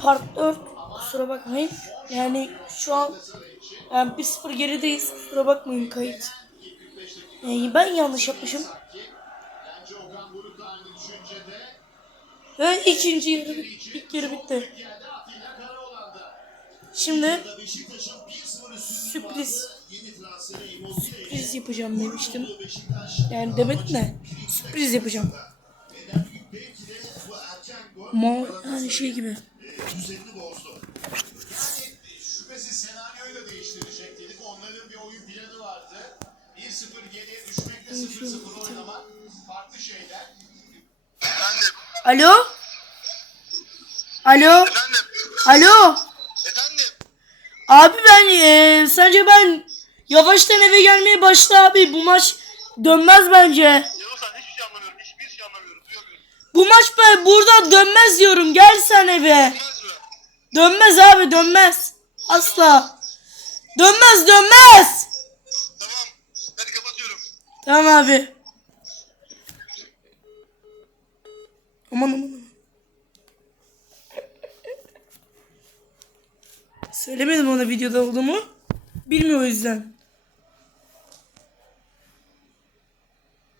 part 4 kusura bakmayın. Yani şu an yani 1-0 gerideyiz. Kusura bakmayın kayıt. Yani ben yanlış yapmışım. Ve ikinci yarı ilk yarı bitti. Şimdi sürpriz sürpriz yapacağım demiştim. Yani demedim de sürpriz yapacağım. Mal yani şey gibi. Şüphesiz senaryoyu da değiştirecek dedik. Onların bir oyun planı vardı. 1-0 geriye düşmekle 0-0 oynamak farklı şeyler. Efendim, Alo? Alo? efendim, Alo? efendim. Abi ben eee, sence ben yavaştan eve gelmeye başla abi. Bu maç dönmez bence. Yavuz sen hiçbir şey anlamıyorum, hiçbir şey anlamıyorum, duyamıyorum. Bu maç ben burada dönmez diyorum. Gel sen eve. Dönmez abi dönmez. Asla. Dönmez dönmez. Tamam, hadi kapatıyorum. Tamam abi. Aman aman. Söylemedim ona videoda olduğumu. Bilmiyor o yüzden.